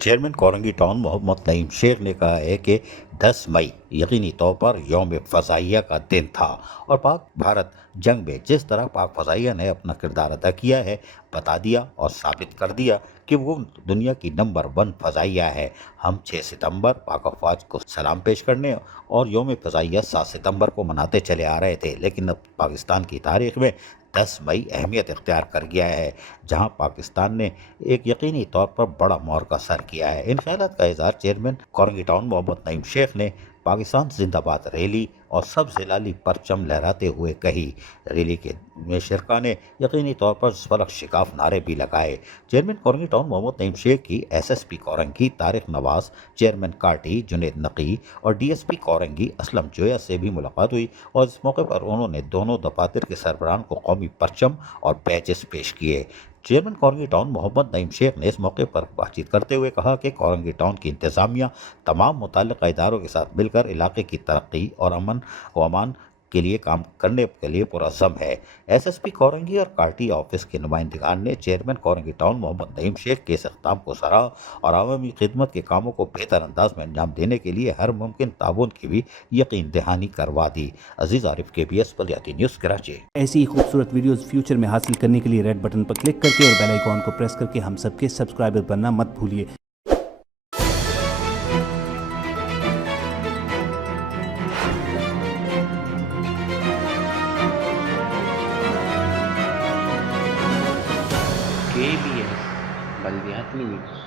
Chairman Korangi town Muhammad Naeem شیخ نے کہا ہے کہ 10 مئی یقینی طور پر یوم فضائیہ کا دن تھا اور پاک بھارت جنگ میں جس طرح پاک فضائیہ نے اپنا کردار ادا کیا ہے بتا دیا اور ثابت کر دیا کہ وہ دنیا کی نمبر 1 فضائیہ ہے۔ ہم 6 ستمبر پاک افواج کو سلام پیش کرنے اور یوم فضائیہ 7 ستمبر کو مناتے چلے آ رہے تھے، لیکن اب پاکستان کی تاریخ میں 10 مئی اہمیت اختیار کر گیا ہے، جہاں پاکستان نے ایک یقینی طور پر بڑا معرکہ سر کیا ہے۔ ان خیالات کا اظہار چیئرمین کورنگی ٹاؤن محمد نعیم شیخ نے پاکستان زندہ باد ریلی اور سبز ہلالی پرچم لہراتے ہوئے کہی۔ ریلی کے میں شرکاء نے یقینی طور پر فلک شکاف نعرے بھی لگائے۔ چیئرمین کورنگی ٹاؤن محمد نعیم شیخ کی S S P Korangi Tariq Nawaz, chairman KATI Junaid Naqi اور D S P Korangi Aslam Joya سے بھی ملاقات ہوئی اور اس موقع پر انہوں نے دونوں دفاتر کے سربراہان کو قومی پرچم اور بیجز پیش کیے۔ چیئرمین کورنگی ٹاؤن محمد نعیم شیخ نے اس موقع پر بات چیت کرتے ہوئے کہا کہ کورنگی ٹاؤن کی انتظامیہ تمام متعلقہ اداروں کے ساتھ مل کر علاقے کی ترقی اور امن و امان کے لیے کام کرنے کے لیے پرعزم ہے۔ ایس ایس پی کورنگی اور کارٹی آفس کے نمائندگان نے چیئرمین کورنگی ٹاؤن محمد نعیم شیخ کے اس اقدام کو سراہا اور عوامی خدمت کے کاموں کو بہتر انداز میں انجام دینے کے لیے ہر ممکن تعاون کی بھی یقین دہانی کروا دی۔ عزیز عارف KBS بلدیاتی نیوز کراچی۔ ایسی ہی خوبصورت ویڈیوز فیوچر میں حاصل کرنے کے لیے ریڈ بٹن پر کلک کر کے اور بیل آئیکن کو پریس کر کے ہم سب کے سبسکرائبر بننا مت بھولیے۔ KBS بلدیاتی نیوز